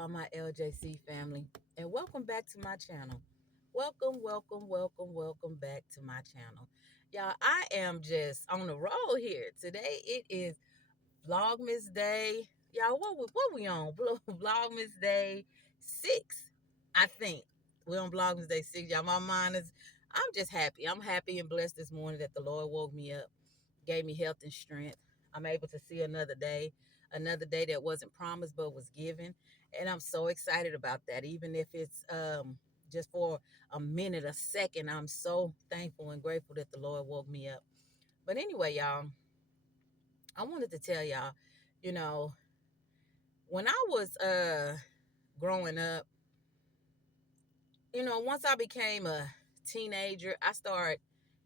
all my LJC family, and welcome back to my channel. Welcome back to my channel. Y'all, I am just on the roll here. Today it is Vlogmas Day. Y'all, what we on? Vlogmas Day 6, I think. We're on Vlogmas Day 6. Y'all, my mind is, I'm just happy. I'm happy and blessed this morning that the Lord woke me up, gave me health and strength. I'm able to see another day that wasn't promised but was given. And I'm so excited about that. Even if it's just for a minute, a second, I'm so thankful and grateful that the Lord woke me up. But anyway, y'all, I wanted to tell y'all, you know, when I was growing up, once I became a teenager, I started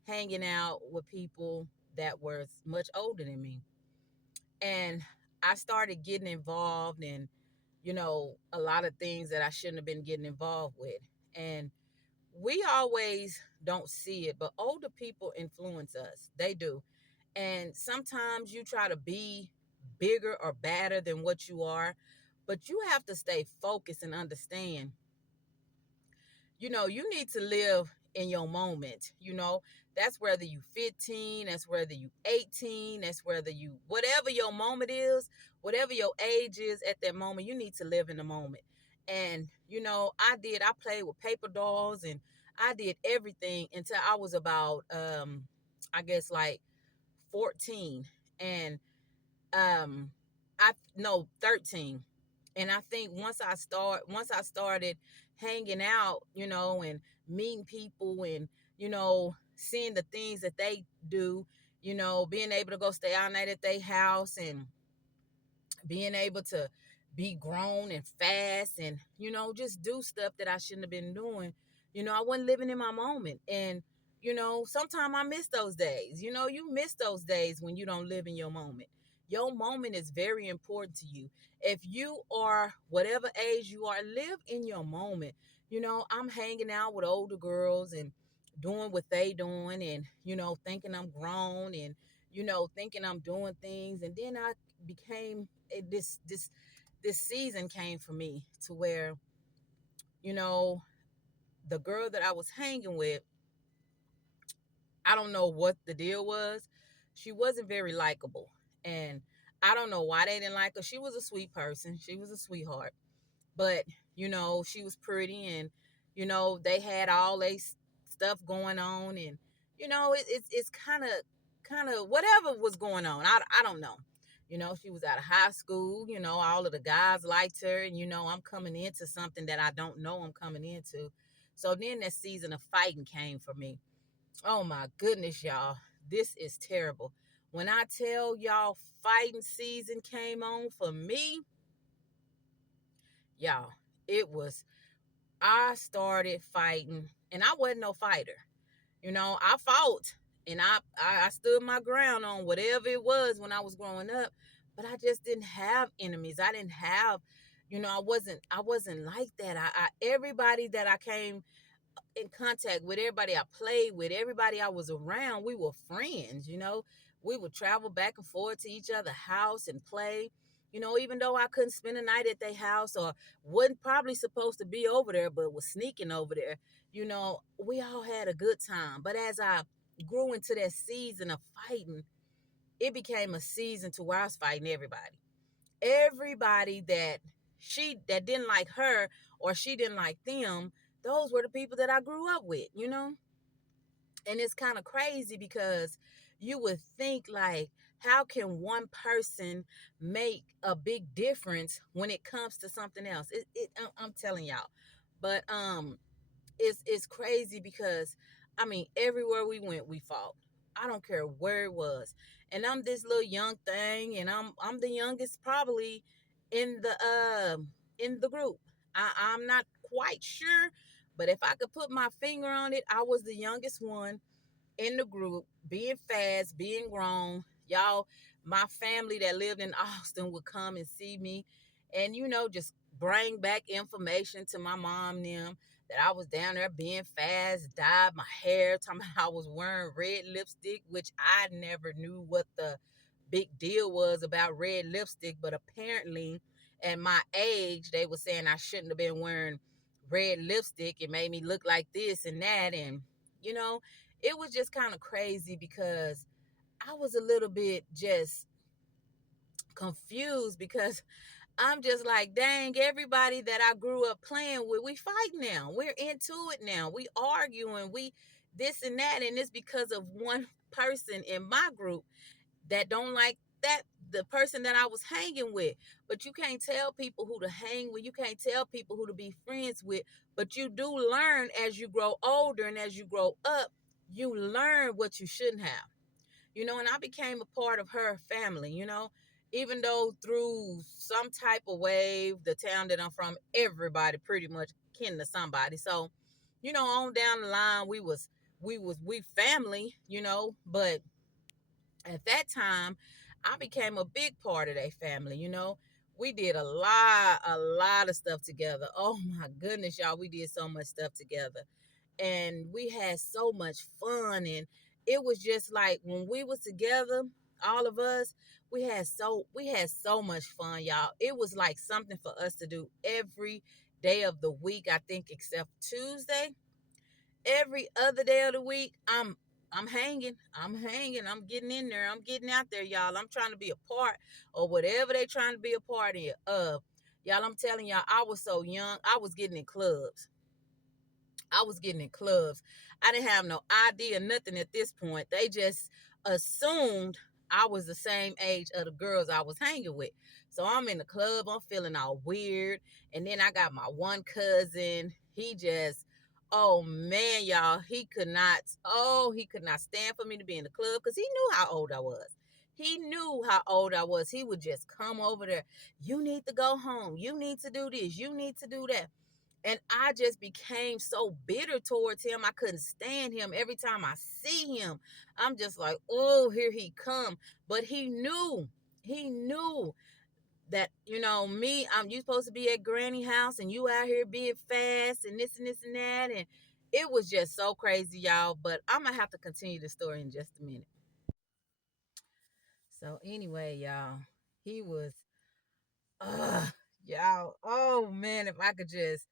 hanging out with people that were much older than me. And I started getting involved in, a lot of things that I shouldn't have been getting involved with. And we always don't see it, but older people influence us. They do. And sometimes you try to be bigger or badder than what you are, but you have to stay focused and understand, you need to live in your moment. That's whether you 15, that's whether you 18, that's whether you, whatever your moment is, whatever your age is at that moment, you need to live in the moment. And I played with paper dolls, and I did everything until I was about I guess like 14. And I no 13. And I think once I started hanging out, and meeting people, and seeing the things that they do, being able to go stay all night at their house, and being able to be grown and fast, and just do stuff that I shouldn't have been doing. I wasn't living in my moment. And sometimes I miss those days. You miss those days when you don't live in your moment. Your moment is very important to you. If you are whatever age you are, live in your moment. I'm hanging out with older girls and doing what they doing, and thinking I'm grown, and thinking I'm doing things. And then I became this season came for me to where you know the girl that I was hanging with, I don't know what the deal was. She wasn't very likable, and I don't know why they didn't like her. She was a sweet person, she was a sweetheart, but she was pretty, and they had all they stuff going on. And it's kind of whatever was going on. I don't know. She was out of high school. All of the guys liked her, and I'm coming into something that I don't know I'm coming into. So then that season of fighting came for me. Oh my goodness, y'all, this is terrible. When I tell y'all fighting season came on for me, y'all, it was, I started fighting, and I wasn't no fighter. I fought, and I stood my ground on whatever it was when I was growing up, but I just didn't have enemies. I didn't have, I wasn't like that. I everybody that I came in contact with, everybody I played with, everybody I was around, we were friends. We would travel back and forth to each other's house and play. Even though I couldn't spend a night at their house, or wasn't probably supposed to be over there, but was sneaking over there, we all had a good time. But as I grew into that season of fighting, it became a season to where I was fighting everybody. Everybody that didn't like her, or she didn't like them, those were the people that I grew up with. And it's kind of crazy because you would think, like, how can one person make a big difference when it comes to something else? I'm telling y'all. But it's crazy because, I mean, everywhere we went, we fought. I don't care where it was. And I'm this little young thing, and I'm the youngest probably in the group. I'm not quite sure, but if I could put my finger on it, I was the youngest one in the group, being fast, being grown. Y'all, my family that lived in Austin would come and see me, and just bring back information to my mom and them that I was down there being fast, dyed my hair, talking about I was wearing red lipstick, which I never knew what the big deal was about red lipstick, but apparently at my age, they were saying I shouldn't have been wearing red lipstick. It made me look like this and that. And, you know, it was just kind of crazy because I was a little bit just confused because I'm just like, dang, everybody that I grew up playing with, we fight now. We're into it now. We arguing, we this and that. And it's because of one person in my group that don't like that the person that I was hanging with. But you can't tell people who to hang with. You can't tell people who to be friends with. But you do learn as you grow older and as you grow up, you learn what you shouldn't have. And I became a part of her family, even though through some type of wave, the town that I'm from, everybody pretty much kin to somebody. So, on down the line, we family, but at that time, I became a big part of their family, We did a lot of stuff together. Oh my goodness, y'all, we did so much stuff together. And we had so much fun, and it was just like when we was together, all of us, we had so much fun, y'all. It was like something for us to do every day of the week, I think, except Tuesday. Every other day of the week, I'm hanging. I'm getting in there. I'm getting out there, y'all. I'm trying to be a part of whatever they trying to be a part of. Y'all, I'm telling y'all, I was so young. I was getting in clubs. I didn't have no idea, nothing at this point. They just assumed I was the same age of the girls I was hanging with. So I'm in the club, I'm feeling all weird. And then I got my one cousin. Oh man, y'all, he could not stand for me to be in the club because he knew how old I was. He knew how old I was. He would just come over there. You need to go home. You need to do this. You need to do that. And I just became so bitter towards him. I couldn't stand him. Every time I see him, I'm just like, oh, here he come. But he knew that, me, you supposed to be at granny house and you out here being fast and this and that. And it was just so crazy, y'all. But I'm going to have to continue the story in just a minute. So anyway, y'all, he was, uh, y'all, oh man, if I could just,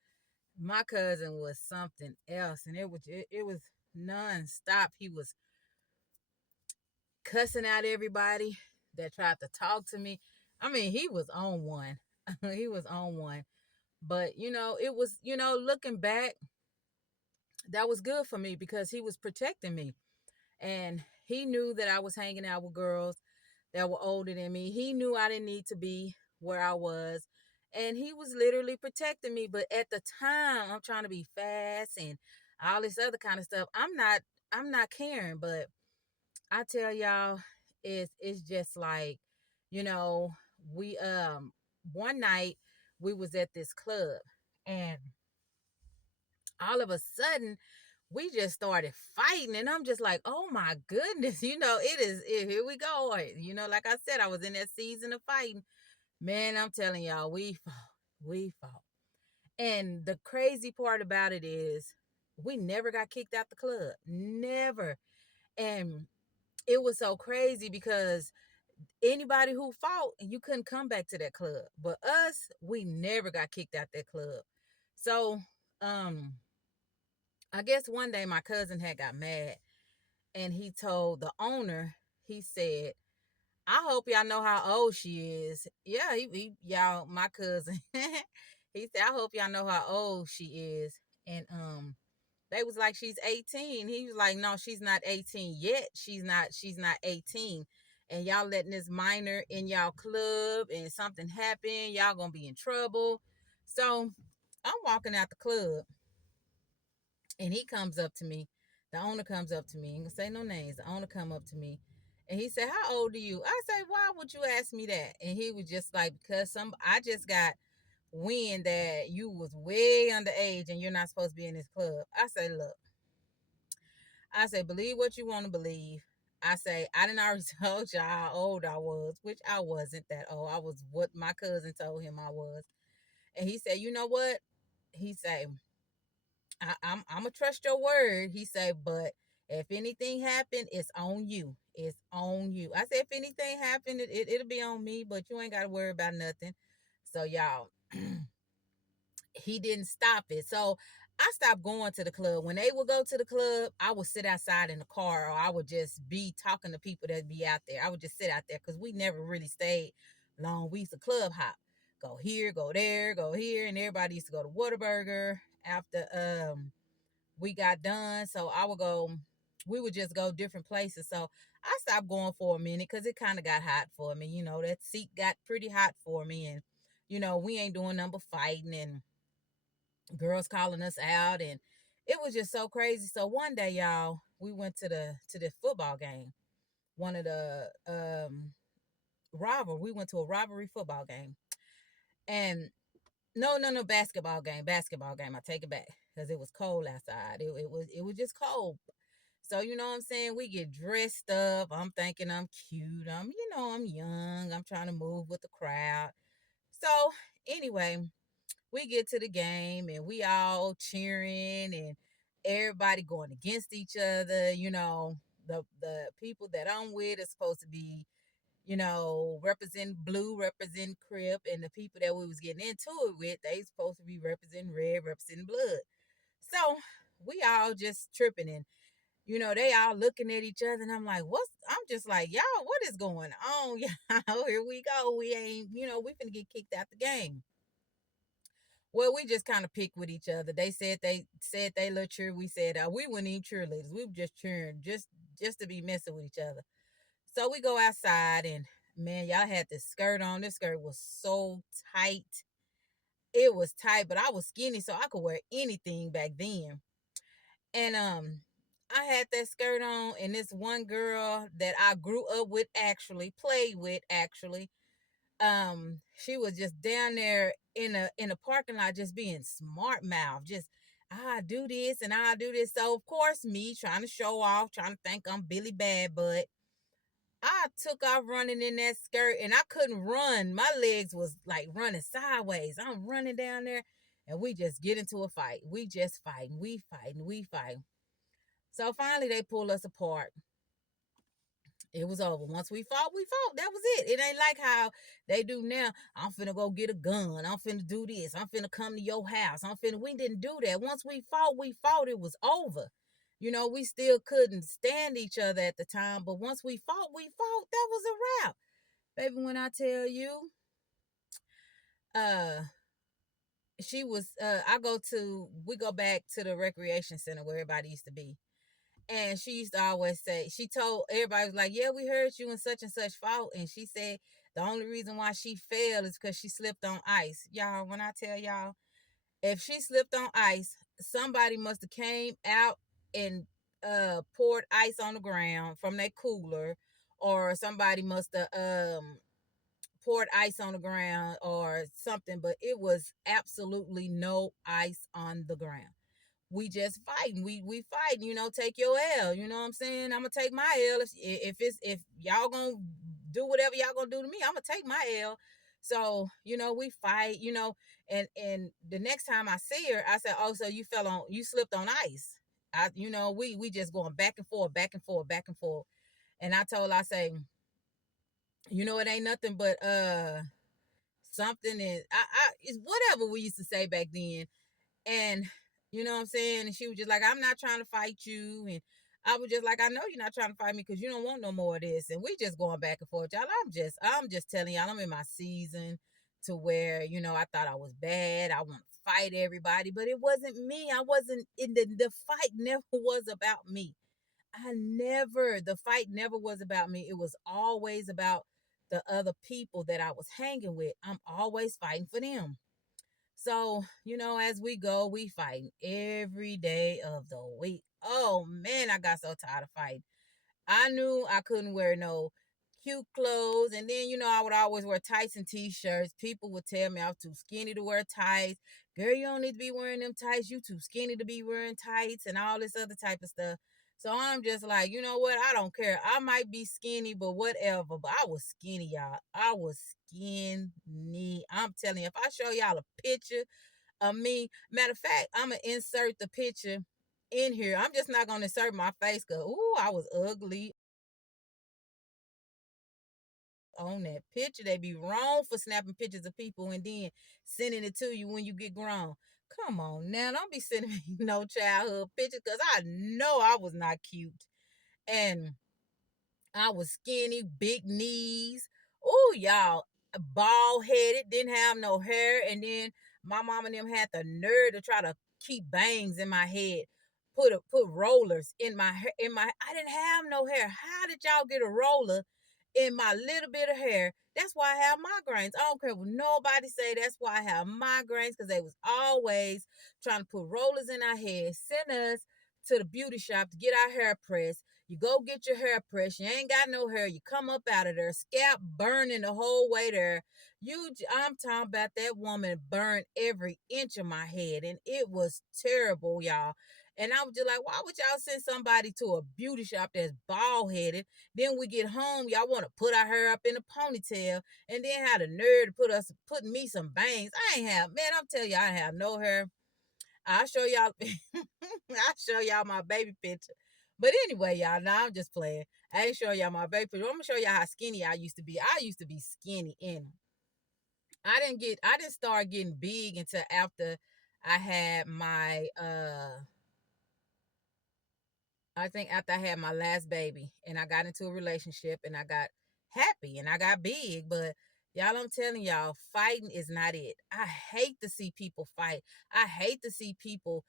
my cousin was something else, and it was nonstop. He was cussing out everybody that tried to talk to me. I mean, he was on one. He was on one. But it was, looking back, that was good for me because he was protecting me. And he knew that I was hanging out with girls that were older than me. He knew I didn't need to be where I was. And he was literally protecting me. But at the time, I'm trying to be fast and all this other kind of stuff. I'm not caring. But I tell y'all, it's just like, you know, we one night we was at this club, and all of a sudden we just started fighting, and I'm just like, oh my goodness, here we go. Like I said, I was in that season of fighting. Man, I'm telling y'all, we fought. And the crazy part about it is we never got kicked out the club. Never. And it was so crazy because anybody who fought, you couldn't come back to that club. But us, we never got kicked out that club. So, um, I guess one day my cousin had got mad, and he told the owner, he said, I hope y'all know how old she is. Yeah, y'all, my cousin. He said, I hope y'all know how old she is. And they was like, she's 18. He was like, no, she's not 18 yet. She's not 18. And y'all letting this minor in y'all club, and something happened, y'all gonna be in trouble. So I'm walking out the club, and he comes up to me. The owner comes up to me. Ain't gonna say no names. The owner come up to me, and he said, how old are you? I say, why would you ask me that? And he was just like, because I just got wind that you was way underage and you're not supposed to be in this club. I say, look, I say, believe what you want to believe. I say, I didn't already told y'all how old I was, which I wasn't that old. I was what my cousin told him I was. And he said, you know what? He said, I'm gonna trust your word. He said, but if anything happened, it's on you. It's on you. I said, if anything happened, it'll be on me, but you ain't gotta worry about nothing. So y'all, he didn't stop it. So I stopped going to the club. When they would go to the club, I would sit outside in the car, or I would just be talking to people that be out there. I would just sit out there because we never really stayed long. We used to club hop. Go here, go there, go here. And everybody used to go to Whataburger after we got done. So I would go, we would just go different places. So I stopped going for a minute because it kind of got hot for me. You know, that seat got pretty hot for me. And, you know, we ain't doing nothing but fighting and girls calling us out. And it was just so crazy. So one day, y'all, we went to the football game. One of the we went to a rivalry football game. And no, basketball game. I take it back because it was cold outside. It was just cold. So you know what I'm saying? We get dressed up. I'm thinking I'm cute. I'm young. I'm trying to move with the crowd. So anyway, we get to the game and we all cheering and everybody going against each other. You know, the people that I'm with is supposed to be, represent blue, represent Crip, and the people that we was getting into it with, they supposed to be representing red, representing blood. So we all just tripping and they all looking at each other and I'm just like, y'all, what is going on? Y'all, here we go. We ain't, we finna get kicked out the game. Well, we just kind of picked with each other. They said they little cheer. We said we weren't even cheerleaders. We were just cheering, just to be messing with each other. So we go outside and man, y'all had this skirt on. This skirt was so tight. It was tight, but I was skinny, so I could wear anything back then. And I had that skirt on, and this one girl that I grew up with actually, played with actually, she was just down there in a parking lot just being smart mouth, just I do this and I do this. So of course me trying to show off, trying to think I'm Billy Bad, but I took off running in that skirt and I couldn't run. My legs was like running sideways. I'm running down there and we just get into a fight. We just fighting. We fighting. We fighting. So finally they pull us apart. It was over. Once we fought, we fought. That was it. It ain't like how they do now. I'm finna go get a gun. I'm finna do this. I'm finna come to your house. We didn't do that. Once we fought, we fought. It was over. We still couldn't stand each other at the time. But once we fought, we fought. That was a wrap. Baby, when I tell you, uh, we go back to the recreation center where everybody used to be. And she used to always say, she told everybody, was like, yeah, we heard you and such fought. And she said the only reason why she fell is because she slipped on ice. Y'all, when I tell y'all, if she slipped on ice, somebody must have came out and poured ice on the ground from their cooler, or somebody must have poured ice on the ground or something, but it was absolutely no ice on the ground. We just fighting. We fighting. Take your L. You know what I'm saying? I'm gonna take my L. If y'all gonna do whatever y'all gonna do to me, I'm gonna take my L. So we fight. And the next time I see her, I said, "Oh, so you slipped on ice." We just going back and forth, back and forth, back and forth. And I told her, I say, it ain't nothing but something, and it's whatever we used to say back then. And you know what I'm saying? And she was just like, I'm not trying to fight you. And I was just like, I know you're not trying to fight me because you don't want no more of this. And we just going back and forth, y'all. I'm just telling y'all, I'm in my season to where, I thought I was bad. I want to fight everybody, but it wasn't me. I wasn't in the fight never was about me. The fight never was about me. It was always about the other people that I was hanging with. I'm always fighting for them. So, as we go, we fighting every day of the week. Oh man, I got so tired of fighting. I knew I couldn't wear no cute clothes. And then, I would always wear tights and t-shirts. People would tell me I was too skinny to wear tights. Girl, you don't need to be wearing them tights. You too skinny to be wearing tights and all this other type of stuff. So I'm just like, you know what? I don't care. I might be skinny, but whatever. But I was skinny, y'all. I was skinny. I'm telling you, if I show y'all a picture of me, matter of fact, I'm going to insert the picture in here. I'm just not going to insert my face because, ooh, I was ugly. on that picture. They be wrong for snapping pictures of people and then sending it to you when you get grown. Come on now, don't be sending me no childhood pictures because I know I was not cute. And I was skinny, big knees. Oh, y'all, bald headed, didn't have no hair. And then my mom and them had the nerve to try to keep bangs in my head, put rollers in my hair. I didn't have no hair. How did y'all get a roller in my little bit of hair? That's why I have migraines. I don't care what nobody say. That's why I have migraines because they was always trying to put rollers in our head, send us to the beauty shop to get our hair pressed. You go get your hair pressed. You ain't got no hair. You come up out of there, scalp burning the whole way there. I'm talking about that woman burned every inch of my head, and it was terrible, y'all. And I was just like, why would y'all send somebody to a beauty shop that's bald headed? Then we get home, y'all want to put our hair up in a ponytail, and then have the nerve to put me some bangs. I ain't have, man. I'm telling you, I have no hair. I'll show y'all. I'll show y'all my baby picture. But anyway, y'all, now I'm just playing. I ain't showing y'all my baby picture. I'm gonna show y'all how skinny I used to be. I used to be skinny in. I didn't start getting big until after I had my I think after I had my last baby and I got into a relationship and I got happy and I got big, but y'all, I'm telling y'all, fighting is not it. I hate to see people fight. I hate to see people,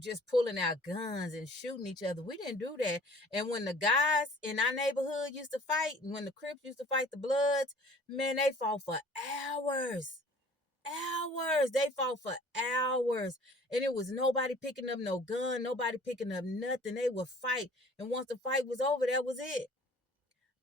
just pulling out guns and shooting each other. We didn't do that. And when the guys in our neighborhood used to fight, when the Crips used to fight the Bloods, man, they fought for hours. Hours. They fought for hours. And it was nobody picking up no gun, nobody picking up nothing. They would fight. And once the fight was over, that was it.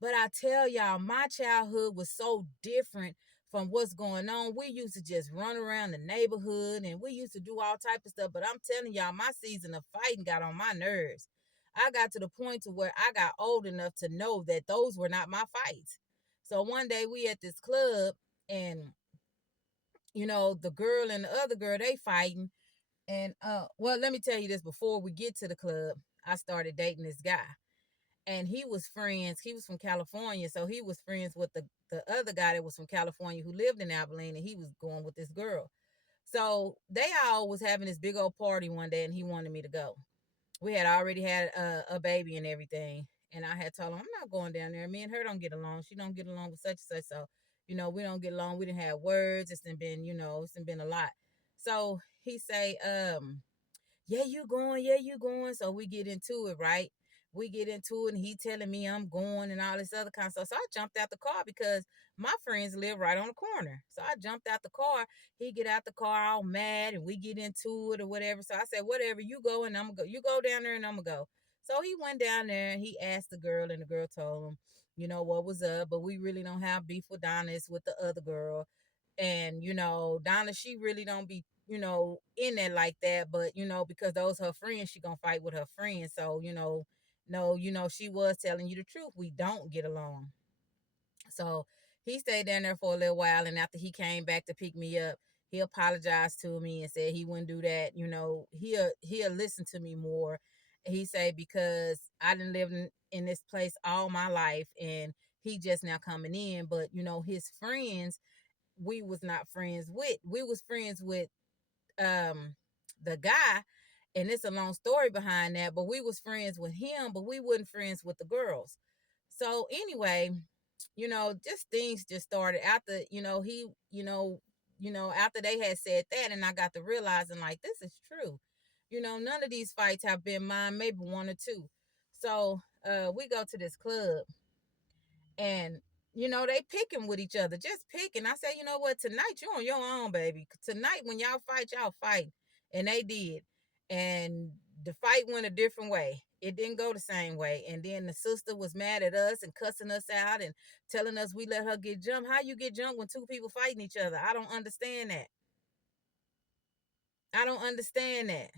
But I tell y'all, my childhood was so different from what's going on. We used to just run around the neighborhood and we used to do all type of stuff. But I'm telling y'all, my season of fighting got on my nerves. I got to the point to where I got old enough to know that those were not my fights. So one day we at this club and the girl and the other girl, they fighting. And well, let me tell you this, before we get to the club, I started dating this guy. And he was friends. He was from California, so he was friends with the other guy that was from California who lived in Abilene, and he was going with this girl. So they all was having this big old party one day, and he wanted me to go. We had already had a baby and everything, and I had told him I'm not going down there. Me and her don't get along. She don't get along with such and such. So, we don't get along. We didn't have words. It's been a lot. So he say, yeah, you going. So we get into it, right? We get into it, and he telling me I'm going and all this other kind of stuff. So I jumped out the car because my friends live right on the corner. So I jumped out the car. He get out the car all mad, and we get into it or whatever. So I said, whatever, you go and I'm gonna go. You go down there and I'm gonna go. So he went down there and he asked the girl, and the girl told him, what was up, but we really don't have beef with Donna. It's with the other girl. And Donna, she really don't be in there like that, but because those her friends, she gonna fight with her friends. So no, she was telling you the truth, we don't get along. So he stayed down there for a little while, and after he came back to pick me up, he apologized to me and said he wouldn't do that. He'll listen to me more. He said because I didn't live in this place all my life, and he just now coming in. But his friends, we was not friends with. We was friends with the guy, and it's a long story behind that, but we was friends with him, but we wasn't friends with the girls. So anyway, just things just started after, he, after they had said that, and I got to realizing like this is true. None of these fights have been mine, maybe one or two. So we go to this club, and they picking with each other, just picking. I said, you know what, tonight you on your own, baby. Tonight when y'all fight. And they did. And the fight went a different way. It didn't go the same way. And then the sister was mad at us and cussing us out and telling us we let her get jumped. How you get jumped when two people fighting each other? I don't understand that. I don't understand that.